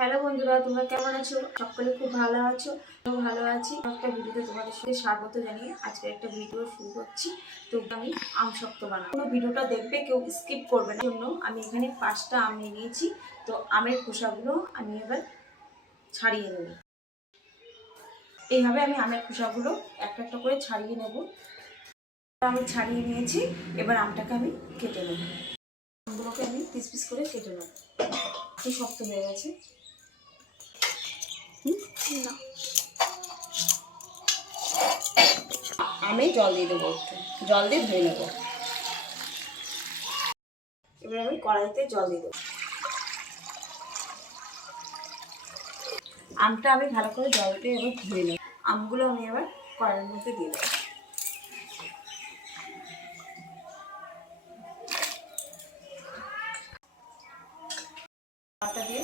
Hello বন্ধুরা, তোমরা কেমন আছো? সকলে খুব ভালো আছো? আমিও ভালো আছি। একটা ভিডিওতে তোমাদের সাথে স্বাগত জানিয়ে আজকে একটা ভিডিও শুরু করছি। তো আমি আম শক্ত বানাবো। কোনো ভিডিওটা দেখবে, কেউ স্কিপ করবে না। জন্য আমি এখানে 5টা আম নিয়ে নিয়েছি। তো আমের খোসাগুলো আমি এবার ছাড়িয়ে নেব। এইভাবে আমি আমের খোসাগুলো একটা একটা করে ছাড়িয়ে নেব। আমি ছাড়িয়ে নিয়েছি। এবার আমটাকে আমি কেটে নেব। আমগুলোকে আমি পিস পিস করে কেটে নেব। একটু শক্ত হয়ে গেছে। না, আমি জল দিয়ে দেবো, একটু জল দিয়ে ধুয়ে নেবো। এবার আমি কড়াইতে জল দিয়ে দেবো। আমটা আমি ভালো করে জল দিয়ে এবার ধুয়ে নেব। আমগুলো আমি এবার কড়াইয়ের মধ্যে দিয়ে দেবো। আটা দিয়ে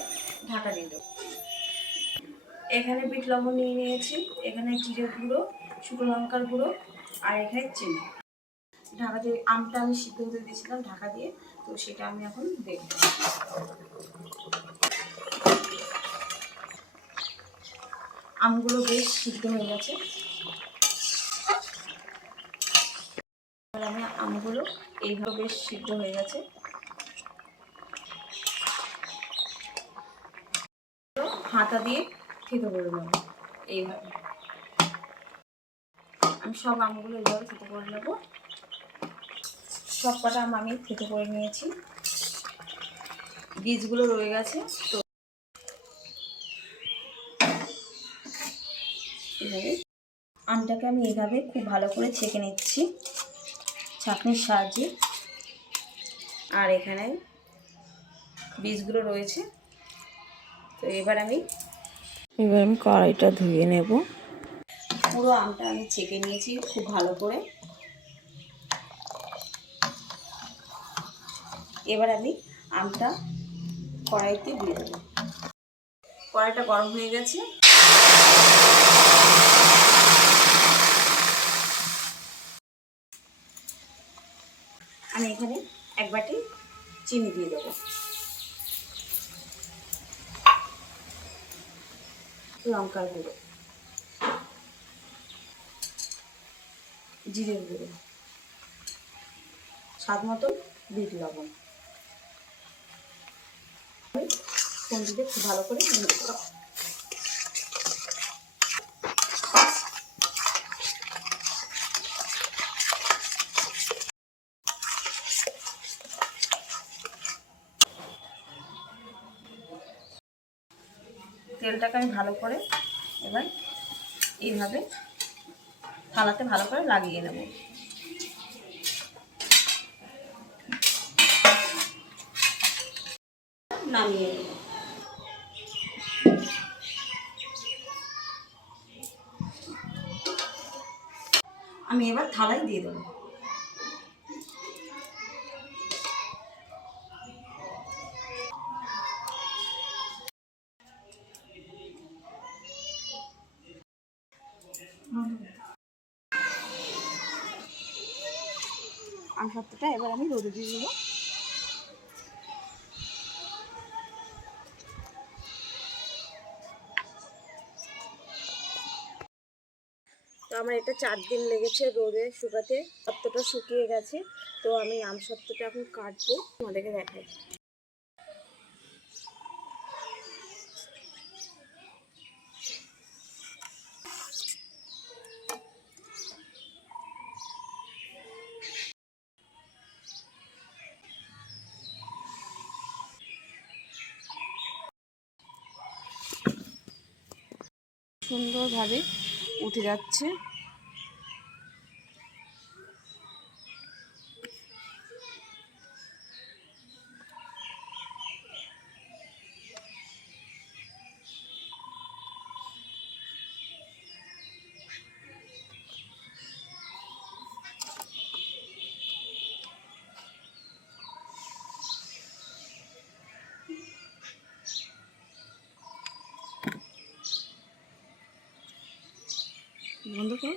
ঢাকা দিয়ে দেবো। এখানে বিট লবণ নিয়ে নিয়েছি, এখানে জিরে গুঁড়ো, শুকনো লঙ্কার গুঁড়ো, আর এখানে চিনি। ঢাকা দিয়ে আমটা আমি সিদ্ধ হতে দিয়েছিলাম ঢাকা দিয়ে, তো সেটা আমি এখন দেখব। আমগুলো বেশ সিদ্ধ হয়ে গেছে। আমি আমগুলো এইভাবে বেশ সিদ্ধ হয়ে গেছে। হাতা দিয়ে থেতো করে নেব। এইভাবে আমি সব আমগুলো এইভাবে থেতো করে নেব। সব কটা আম আমি থেতো করে নিয়েছি, বীজগুলো রয়ে গেছে। তো এইভাবে আমটাকে আমি এইভাবে খুব ভালো করে ছেঁকে নিচ্ছি ছাঁকনির সাহায্যে। আর এখানে বীজগুলো রয়েছে। তো এবার আমি কড়াইটা ধুয়ে নেব। পুরো আমটা আমি ছেঁকে নিয়েছি খুব ভালো করে। এবার আমি আমটা কড়াইতে দিয়ে দেবো। কড়াইটা গরম হয়ে গেছে। আমি এখানে এক বাটি চিনি দিয়ে দেবো, লঙ্কার গুঁড়ো, জিরের গুঁড়ো, স্বাদ মতো বিট লবণ। ফোন দিয়ে খুব ভালো করে নিয়ে দেবো। তেলটাকে আমি ভালো করে এবার এইভাবে থালাতে ভালো করে লাগিয়ে নেব। নামিয়ে নেব। আমি এবার থালায় দিয়ে দেবো। আম সত্ত্বটা এবার আমি রোদে দিয়ে দেবো। তো আমার এটা 4 দিন লেগেছে রোদে শুকাতে। সত্ত্বটা শুকিয়ে গেছে। তো আমি আম সত্ত্বটা এখন কাটবো, তোমাদেরকে দেখাই। সুন্দরভাবে উঠে যাচ্ছে। বন্ধ কর।